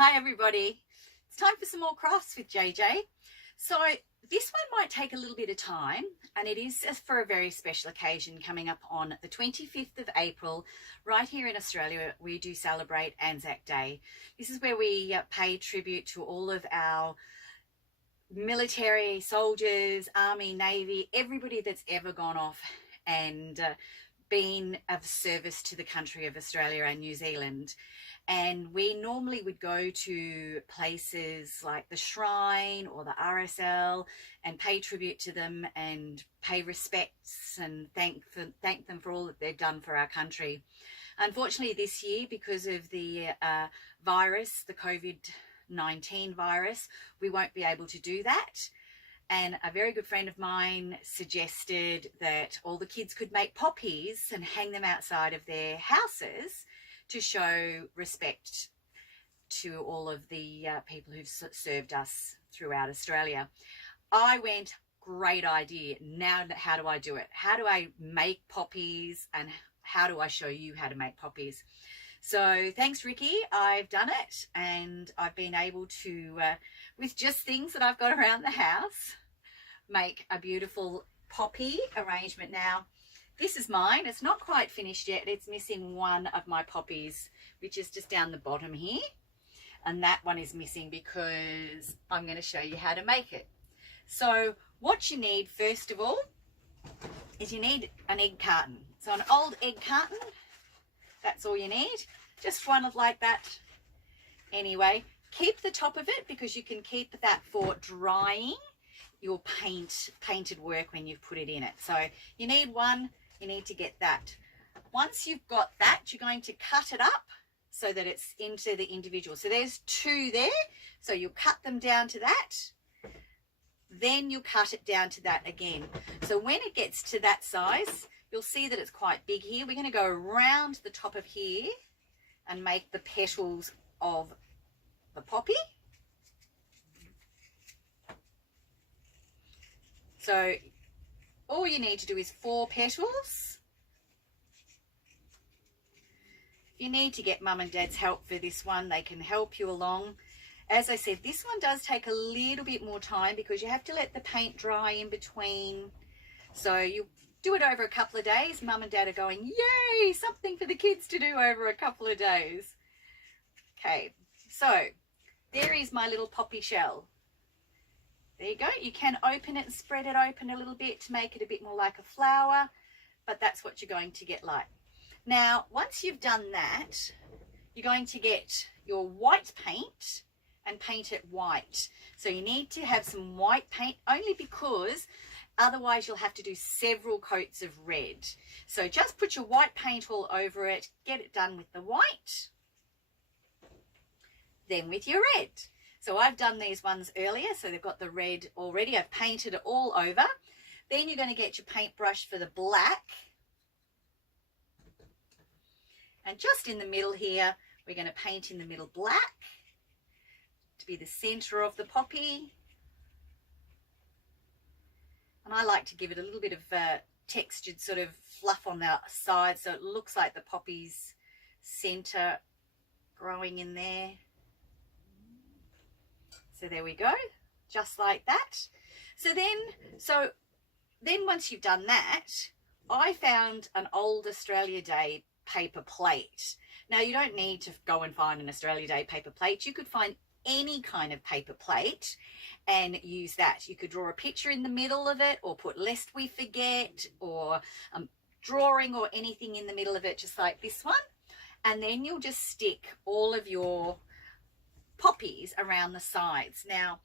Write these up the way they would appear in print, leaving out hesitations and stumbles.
Hi everybody, it's time for some more crafts with JJ. So this one might take a little bit of time, and it is for a very special occasion coming up on the 25th of April. Right here in Australia we do celebrate Anzac Day. This is where we pay tribute to all of our military, soldiers, army, navy, everybody that's ever gone off and been of service to the country of Australia and New Zealand. And we normally would go to places like the Shrine or the RSL and pay tribute to them and pay respects and thank them for all that they've done for our country. Unfortunately this year, because of the virus, the COVID-19 virus, we won't be able to do that. And a very good friend of mine suggested that all the kids could make poppies and hang them outside of their houses to show respect to all of the people who've served us throughout Australia. I went, great idea. Now how do I do it? How do I make poppies, and how do I show you how to make poppies? So thanks Ricky, I've done it, and I've been able to, with just things that I've got around the house, make a beautiful poppy arrangement. Now this is mine, it's not quite finished yet, it's missing one of my poppies, which is just down the bottom here, and that one is missing because I'm going to show you how to make it. So what you need first of all is you need an egg carton. So an old egg carton, that's all you need, just one of like that. Anyway, keep the top of it because you can keep that for drying your painted work when you've put it in it. So you need one, you need to get that. Once you've got that, you're going to cut it up so that it's into the individual. So there's two there, so you'll cut them down to that, then you'll cut it down to that again. So when it gets to that size, you'll see that it's quite big here. We're going to go around the top of here and make the petals of the poppy. So all you need to do is 4 petals. If you need to get mum and dad's help for this one, they can help you along. As I said, this one does take a little bit more time because you have to let the paint dry in between. So you do it over a couple of days. Mum and dad are going, yay, something for the kids to do over a couple of days. Okay, so there is my little poppy shell. There you go. You can open it and spread it open a little bit to make it a bit more like a flower, but that's what you're going to get like. Now, once you've done that, you're going to get your white paint and paint it white. So you need to have some white paint only because otherwise you'll have to do several coats of red. So just put your white paint all over it, get it done with the white, then with your red. So I've done these ones earlier, so they've got the red already. I've painted it all over. Then you're going to get your paintbrush for the black. And just in the middle here, we're going to paint in the middle black to be the center of the poppy. And I like to give it a little bit of textured sort of fluff on the side so it looks like the poppy's center growing in there. So there we go, just like that. So then once you've done that, I found an old Australia Day paper plate. Now you don't need to go and find an Australia Day paper plate. You could find any kind of paper plate and use that. You could draw a picture in the middle of it or put lest we forget or drawing or anything in the middle of it, just like this one. And then you'll just stick all of your poppies around the sides. Now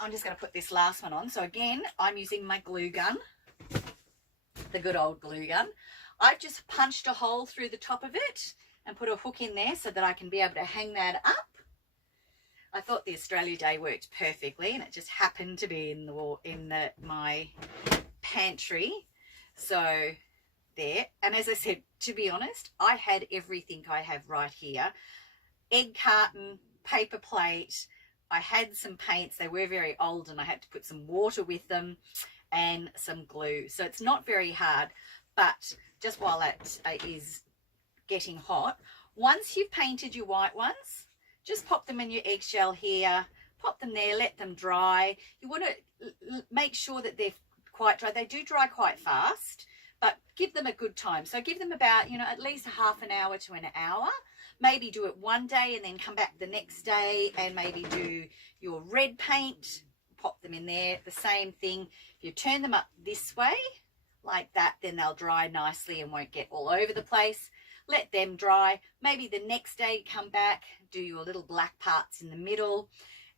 I'm just going to put this last one on. So again, I'm using my glue gun, the good old glue gun. I've just punched a hole through the top of it and put a hook in there so that I can be able to hang that up. I thought the Australia Day worked perfectly, and it just happened to be in my pantry. So there. And as I said, to be honest, I had everything I have right here. Egg carton, paper plate, I had some paints, they were very old and I had to put some water with them and some glue. So it's not very hard, but just while that is getting hot, once you've painted your white ones, just pop them in your eggshell here, pop them there, let them dry. You want to make sure that they're quite dry. They do dry quite fast, but give them a good time. So give them about, you know, at least a half an hour to an hour. Maybe do it one day and then come back the next day and maybe do your red paint, pop them in there, the same thing. If you turn them up this way like that, then they'll dry nicely and won't get all over the place. Let them dry. Maybe the next day come back, do your little black parts in the middle,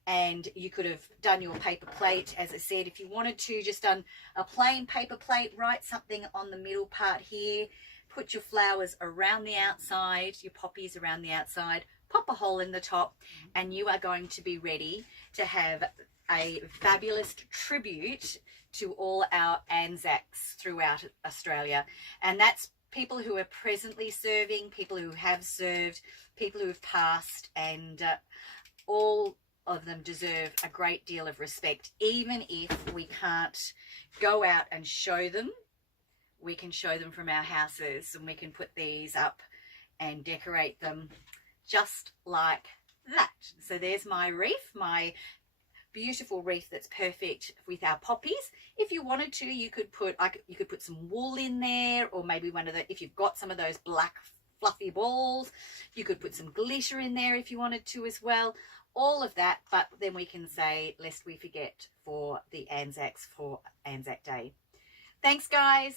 and you could have done your paper plate. As I said, if you wanted to, just done a plain paper plate, write something on the middle part here, put your flowers around the outside, your poppies around the outside, pop a hole in the top, and you are going to be ready to have a fabulous tribute to all our Anzacs throughout Australia. And that's people who are presently serving, people who have served, people who have passed, and all of them deserve a great deal of respect. Even if we can't go out and show them, we can show them from our houses, and we can put these up and decorate them just like that. So there's my wreath, my beautiful wreath that's perfect with our poppies. If you wanted to, you could put some wool in there, or maybe one of the, if you've got some of those black fluffy balls, you could put some glitter in there if you wanted to as well. All of that, but then we can say, lest we forget, for the Anzacs, for Anzac Day. Thanks, guys.